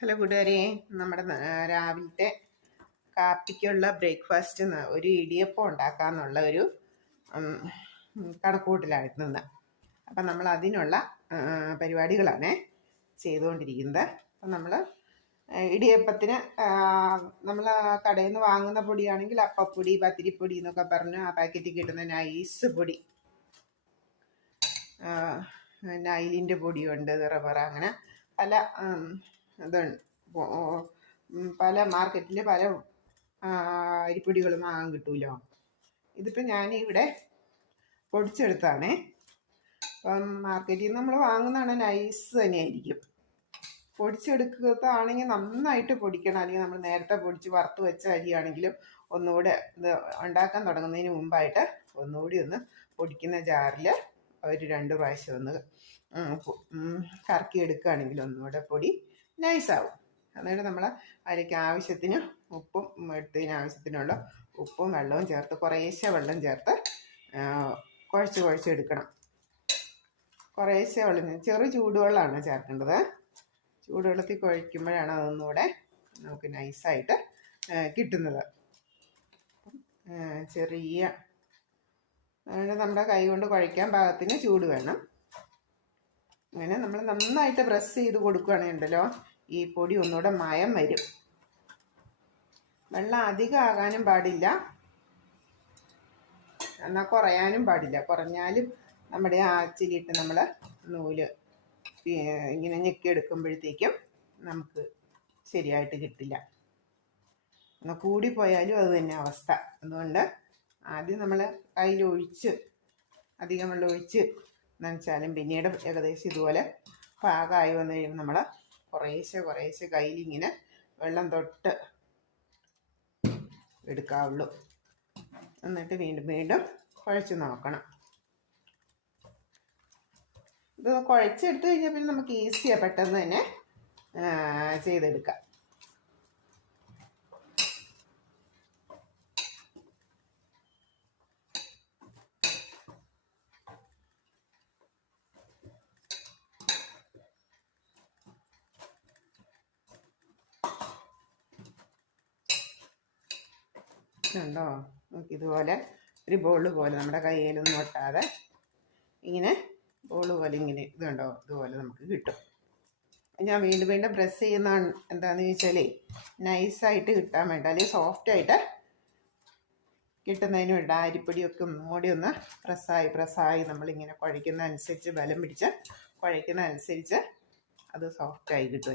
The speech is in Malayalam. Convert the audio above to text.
ഹലോ കൂട്ടുകാരെ, നമ്മുടെ രാവിലത്തെ കാപ്പിക്കുള്ള ബ്രേക്ക്ഫാസ്റ്റ് ഒരു ഇടിയപ്പം ഉണ്ടാക്കാന്നുള്ള ഒരു കണക്കൂട്ടിലായിരുന്നു ഇന്ന്. അപ്പം നമ്മൾ അതിനുള്ള പരിപാടികളാണ് ചെയ്തുകൊണ്ടിരിക്കുന്നത്. അപ്പം നമ്മൾ ഇടിയപ്പത്തിന് നമ്മൾ കടയിൽ നിന്ന് വാങ്ങുന്ന പൊടിയാണെങ്കിൽ അപ്പപ്പൊടി, പത്തിരിപ്പൊടി എന്നൊക്കെ പറഞ്ഞ് ആ പാക്കറ്റിൽ കിട്ടുന്ന നൈസ് പൊടി, നൈലിൻ്റെ പൊടിയുണ്ട്, റബ്ബർ, അങ്ങനെ പല ഇതുണ്ട്. പല മാർക്കറ്റിൽ പല അരിപ്പൊടികളും വാങ്ങാൻ കിട്ടുമല്ലോ. ഇതിപ്പോൾ ഞാനിവിടെ പൊടിച്ചെടുത്താണേ. അപ്പം മാർക്കറ്റിൽ നിന്ന് നമ്മൾ വാങ്ങുന്നതാണ് നൈസ് തന്നെയായിരിക്കും. പൊടിച്ചെടുക്കുന്നതാണെങ്കിൽ നന്നായിട്ട് പൊടിക്കണം, അല്ലെങ്കിൽ നമ്മൾ നേരത്തെ പൊടിച്ച് വറുത്ത് വെച്ച അരിയാണെങ്കിലും ഒന്നുകൂടെ ഇത് ഉണ്ടാക്കാൻ തുടങ്ങുന്നതിന് മുമ്പായിട്ട് ഒന്നുകൂടി ഒന്ന് പൊടിക്കുന്ന ജാറിൽ ഒരു 2 പ്രാവശ്യം ഒന്ന് കറക്കി എടുക്കുകയാണെങ്കിൽ ഒന്നുകൂടെ പൊടി നൈസാവും. എന്നിട്ട് നമ്മൾ അതിലേക്ക് ആവശ്യത്തിന് ഉപ്പും എടുത്തതിന് ആവശ്യത്തിനുള്ള ഉപ്പും വെള്ളവും ചേർത്ത്, കുറേശ്ശെ വെള്ളം ചേർത്ത് കുഴച്ചെടുക്കണം. കുറേശ്ശെ വെള്ളം, ചെറു ചൂടുവെള്ളമാണ് ചേർക്കേണ്ടത്. ചൂടുവെള്ളത്തിൽ കുഴയ്ക്കുമ്പോഴാണ് അതൊന്നുകൂടെ നമുക്ക് നൈസായിട്ട് കിട്ടുന്നത്. ചെറിയ നമ്മുടെ കൈ കൊണ്ട് കുഴയ്ക്കാൻ പാകത്തിന് ചൂട് വേണം. അങ്ങനെ നമ്മൾ നന്നായിട്ട് പ്രസ് ചെയ്ത് കൊടുക്കുകയാണെന്നുണ്ടല്ലോ, ഈ പൊടി ഒന്നുകൂടെ മയം വരും. വെള്ളം അധികം ആകാനും പാടില്ല, എന്നാൽ കുറയാനും പാടില്ല. കുറഞ്ഞാലും നമ്മുടെ ആച്ചിലിട്ട് നമ്മൾ നൂല് ഇങ്ങനെ ഞെക്കിയെടുക്കുമ്പോഴത്തേക്കും നമുക്ക് ശരിയായിട്ട് കിട്ടില്ല. എന്നാൽ കൂടിപ്പോയാലും അത് തന്നെ അവസ്ഥ. അതുകൊണ്ട് ആദ്യം നമ്മൾ കയ്യിലൊഴിച്ച് അധികം വെള്ളം ഒഴിച്ച് നനച്ചാലും പിന്നീട് ഏകദേശം ഇതുപോലെ പാകമായി വന്നു കഴിയുമ്പോൾ നമ്മൾ കുറേശ്ശെ കയ്യിലിങ്ങനെ വെള്ളം തൊട്ട് എടുക്കാവുള്ളൂ. എന്നിട്ട് വീണ്ടും കുഴച്ച് നോക്കണം. ഇത് കുഴച്ചെടുത്ത് കഴിഞ്ഞാൽ പിന്നെ നമുക്ക് ഈസിയാണ്, പെട്ടെന്ന് തന്നെ ചെയ്തെടുക്കാം. ഉണ്ടോ? നമുക്കിതുപോലെ ഒരു ബോള് പോലെ നമ്മുടെ കയ്യിലൊന്നും ഒട്ടാതെ ഇങ്ങനെ ബോള് പോലെ ഇങ്ങനെ ഇതുണ്ടോ, ഇതുപോലെ നമുക്ക് കിട്ടും. ഞാൻ വീണ്ടും പ്രസ് ചെയ്യുന്ന എന്താണെന്ന് ചോദിച്ചാൽ നൈസായിട്ട് കിട്ടാൻ വേണ്ട, അല്ലെങ്കിൽ സോഫ്റ്റായിട്ട് കിട്ടുന്നതിന് വേണ്ട. അരിപ്പൊടിയൊക്കെ ഒന്നുകൂടി ഒന്ന് പ്രസ്സായി നമ്മളിങ്ങനെ കുഴയ്ക്കുന്ന അനുസരിച്ച്, ബലം പിടിച്ച് കുഴയ്ക്കുന്ന അനുസരിച്ച് അത് സോഫ്റ്റായി കിട്ടും.